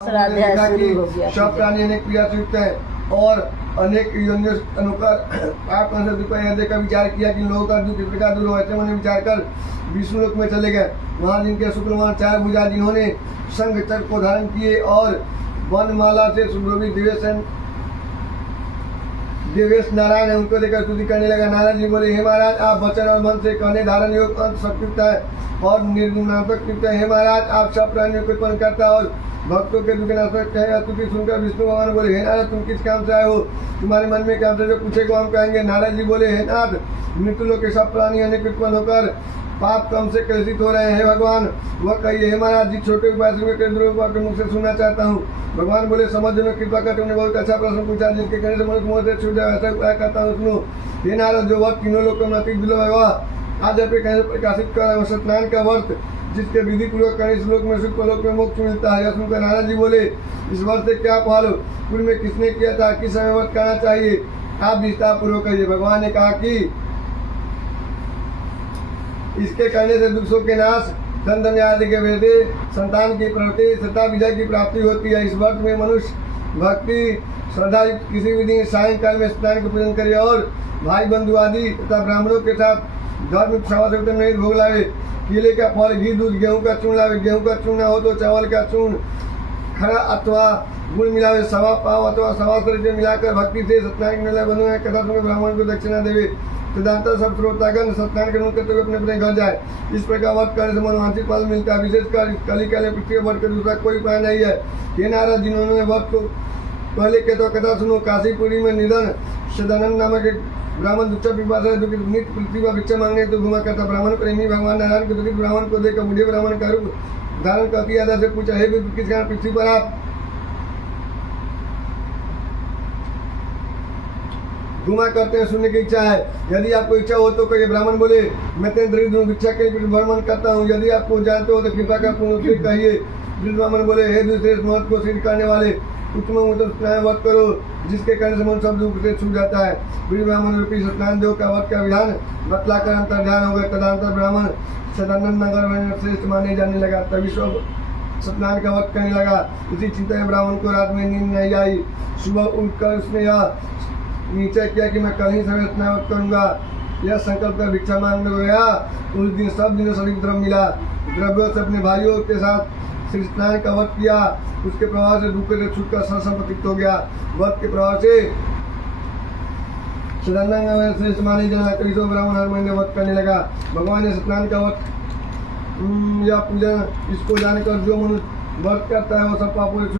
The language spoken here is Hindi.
सब प्राणी अनेक क्रिया से युक्त है और अनेक योनियों अनुसार आप का विचार किया कि लोगों का दुख प्रकार दूर हो। ऐसे मैंने विचार कर विष्णु लोक में चले गए। वहाँ जिनके शुक्रवार 4 भुजा जिन्होंने संघ चक्र को धारण किए और वनमाला से सुशोभित देवेश नारायण है, उनको देखकर स्तुति करने लगा। नारायण जी बोले, हे महाराज, आप वचन और मन से कहने धारण योग अंत शक्तियुक्त है और निर्गुणात्मक युक्त है। हे महाराज, आप सब प्राणियों को उत्पन्न करता और भक्तों के दुख नाशक है। स्तुति सुनकर विष्णु भगवान बोले, हे नारद, तुम किस काम से आए हो? तुम्हारे मन में क्या जो पूछेगा हम कहेंगे। नारद जी बोले, हे नाथ, मृत्यु लोक के सब प्राणी अनेक उत्पन्न होकर पाप कम से कलुषित हो रहे हैं। भगवान वह कहिए। हे महाराज जी, छोटे उपाय के मुख से सुनना चाहता हूँ। भगवान बोले, समझ में कृपा कर, तुमने बहुत अच्छा प्रश्न पूछा, जिनके कहने से मनुष्य मोह से छूट जाए, ऐसा उपाय करता हूँ, सुनो। हे नारद, जो वर्त तीनों लोग में अति दुर्लभ है, वह आज आपके कहने से प्रकाशित कर सत्यनारायण का वर्त, जिसके विधि पूर्वक करने इस लोक में सुख लोक में मोक्ष मिलता है। सुनकर नारद जी बोले, इस वर्त से क्या पालो? पूर्व में किसने किया था? किस समय वर्त करना चाहिए? आप विस्तार पूर्वक करिए। भगवान ने कहा कि इसके करने से दुखों के नाश, धन धन आदि के वृद्धि, संतान की प्रवृत्ति, सत्ता विजय की प्राप्ति होती है। इस वर्ष में मनुष्य भक्ति श्रद्धा किसी भी दिन सायंकाल में स्नान का पूजन करे और भाई बंधु आदि तथा ब्राह्मणों के साथ धर्म सभा से नहीं भोग लावे। केले का फल, घी, दूध, गेहूं का चूर्ण लावे। गेहूं का चूर्ण हो तो चावल का चूर्ण, खड़ा अथवा गुड़ मिलावे। सवा पाव अथवा सवा शरीर मिलाकर भक्ति से सत्यनारायण मेला बनवाए। कथा सुनकर ब्राह्मण को दक्षिणा देवे। तदंतर सब श्रोतागण सत्यनारायण के करते हुए अपने अपने घर जाए। इस प्रकार वर्त करने से मनोवांछित फल मिलता है। विशेषकर कलिकाल में पृथ्वी वर्त के दूसरा कोई उपाय नहीं है। ये नारद, जिन्होंने वर्त को पहले के तो कथा सुनो। काशीपुरी में निधन सदानंद नामक एक ब्राह्मण दुष्ट पिपासा नित्य पृथ्वी पर भिक्षा मांगने तो घुमा करता। ब्राह्मण प्रेमी भगवान नारायण के दुखित ब्राह्मण को देखकर बूढ़े ब्राह्मण का रूप धारण करती आदा से पूछा, हे किस कारण पृथ्वी पर आप घुमा करते हैं? सुनने की इच्छा है। यदि आपको इच्छा हो तो कहिए। ब्राह्मण बोले, मैं तेरे दरिद्र भिक्षा के लिए भ्रमण करता हूँ। यदि आपको जानते हो तो कृपा कर पुण्य कहिए। ब्राह्मण बोले, हे विशेष महत्व को सिद्ध करने वाले उत्तम सत्यनारायण व्रत करो, जिसके कारण से मन सब दुख से छूट जाता है। ब्राह्मण रूपी सत्यनारायण देव का व्रत का विधान बतलाकर अंतर ध्यान हो गया। तदंतर ब्राह्मण सदानंद नगर में श्रेष्ठ माने जाने लगा। तभी सब सत्यनारायण का व्रत करने लगा। इसी चिंता में ब्राह्मण को रात में नींद नहीं आई। सुबह उठकर उसने यह निश्चय किया कि मैं कल ही समय स्नान करूंगा। यह संकल्प कर भिक्षा मांगने गया। उस दिन सब दिनों सभी द्रव्य मिला। द्रव्यों से अपने भाइयों के साथ श्री स्नान का व्रत किया। उसके प्रभाव से दुख से छूटकर सरसंपतित हो गया। व्रत के प्रभाव से सदानंद श्रेष्ठ माने जाना। कई सौ ब्राह्मण हर महीने व्रत करने लगा। भगवान ने सत्यनारायण का व्रत या पूजन इसको जानकर जो मनुष्य व्रत करता है वो सब पापों